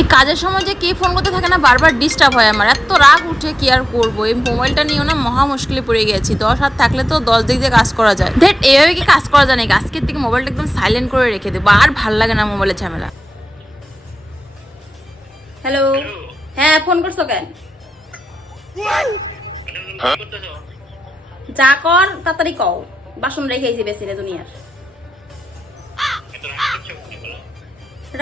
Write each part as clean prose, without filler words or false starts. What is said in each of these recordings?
এই কাজের সময় যে কে ফোন করতে থাকে না, বারবার ডিস্টার্ব হয়। আমার এত রাগ উঠে, কি আর করবো। এই মোবাইলটা নিয়েও না মহা মুশকিলে পড়ে গেছি। 10 হাত থাকলে তো 10 দিক দিয়ে কাজ করা যায়। ধেট, এভাবে কি কাজ করা যায় নাকি? আজকের থেকে মোবাইলটা একদম সাইলেন্ট করে রেখে দেবো। আর ভাল লাগে না মোবাইলের ঝামেলা। হ্যালো, হ্যাঁ ফোন করছো কেন? যা কর তাড়াতাড়ি কও। বাসন রেখেছি বেশি রে দুনিয়ার।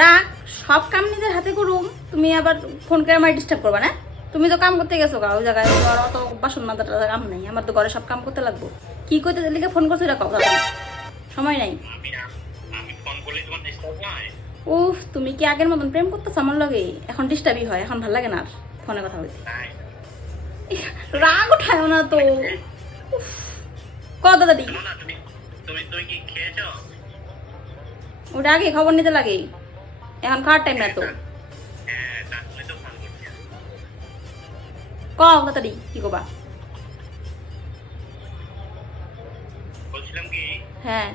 রাখ, সব কাম নিজের হাতে করুম, তুমি আবার ফোন করে আমার ডিস্টার্ব করবা না? তুমি তো কাম করতে গেছো ওই জায়গায়, আর অত বাসন মাজাটা কাম নাই। আমার তো ঘরে সব কাম করতে লাগবো। কি করতে লিখে ফোন করছো এটা কও, সময় নাই। উফ, তুমি কি আগের মতন প্রেম করতেছো আমার লগে? এখন ডিস্টার্বই হয়, এখন ভাল লাগে না আর ফোনে কথা বলতে। রাগ উঠায়ও না তো। কত দাদি ওটা আগে খবর নিতে লাগে, এখন খাওয়ার টাইম না তো। কও তাড়াতাড়ি, কি করবা? বলছিলাম কি, হ্যাঁ,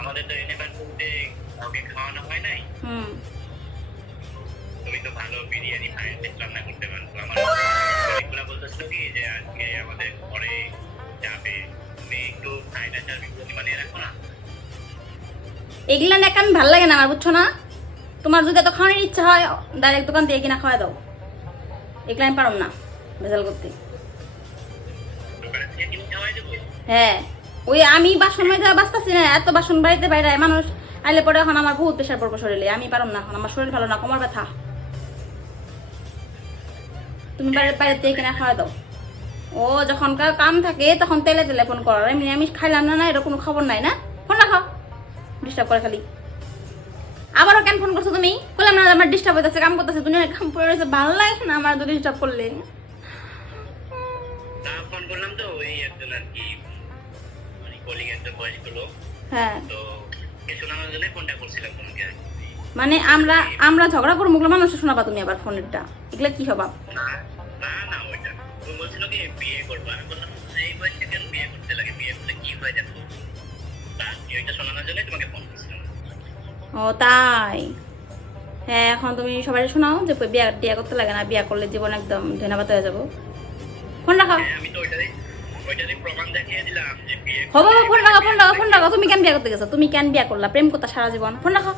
আমাদের তো এনিভার্সারিতে কাউকে খাওয়ানো হয় নাই। তুমি তো ভালো বিরিয়ানি ফ্রাইড রাইস রান্না করতে পারো। আমার অনেকগুলো বলতেছিল কি যে আজকে আমাদের ঘরে যাবে, তুমি একটু ফ্রাইড রাইস আর বিরিয়ানি বানিয়ে রাখো না। এগুলা না আমি ভাল লাগে না আমার, বুঝছো না? তোমার যদি এত খাওয়ানোর ইচ্ছা হয় ডাইরেক্ট দোকান দিয়ে কিনা খাওয়া দাও। এগুলা আমি পারম না ভেজাল করতে। দোকানে থেকে কিনে খাওয়াই দেবো। হ্যাঁ, ওই আমি বাসন মাইজা বাঁচতেছি না, এত বাসন বাড়িতে বাইরে মানুষ আইলে পরে এখন আমার বহুত প্রেশার পড়বো শরীরে। আমি পারম না, এখন আমার শরীর ভালো না, কোমর ব্যথা। তুমি বাইরে থেকে কিনা খাওয়া দাও। ও যখন কাম থাকে তখন তেলে তেলে ফোন করার, এমনি আমি খাইলাম না, এটা কোনো খবর নাই না? ফোন রাখো, ডিস্টার্ব করে খালি। আবারও কেন ফোন করছো তুমি? বললাম না আমার ডিস্টার্ব হইতেছে, কাম করতেছে, দুনিয়ার কাম পড়ে রয়েছে, ভালো লাগে না আমার ডিস্টার্ব করলে। ফোন করলাম তো ওই একজন আর কি, মানে কলিগ একটা বয়স্ক লোক। হ্যাঁ, তো এ শোনানোর জন্য ফোনটা করছিলাম তোমাকে। মানে আমরা ঝগড়া করবো, মুখলো মানুষ শোনাবা তুমি আবার ফোনেরটা? এগুলা কি হবা? না না না, ওইটা তুমি বলছিল কি বিয়ে করবো। আমি বললাম এই বয়সে কেন বিয়ে করতে লাগে, বিয়ে করলে কি হয়ে যাবে? ওইটা শোনানোর জন্য তোমাকে ফোন করছিলাম। ও তাই? হ্যাঁ, এখন তুমি সবাই শোনাও যে বিয়া করতে লাগে না, বিয়া করলে জীবন একদম ধন্যবাদ হয়ে যাবো। ফোন রাখো। আমি তো ওইটারই প্রমাণ দেখিয়ে দিলাম যে বিয়ে। হবো, ফোন রাখো, ফোন রাখো, ফোন রাখো। তুমি কেন বিয়া করতে গেছো? তুমি কেন বিয়া করলা? প্রেম করতে সারা জীবন? ফোন রাখো।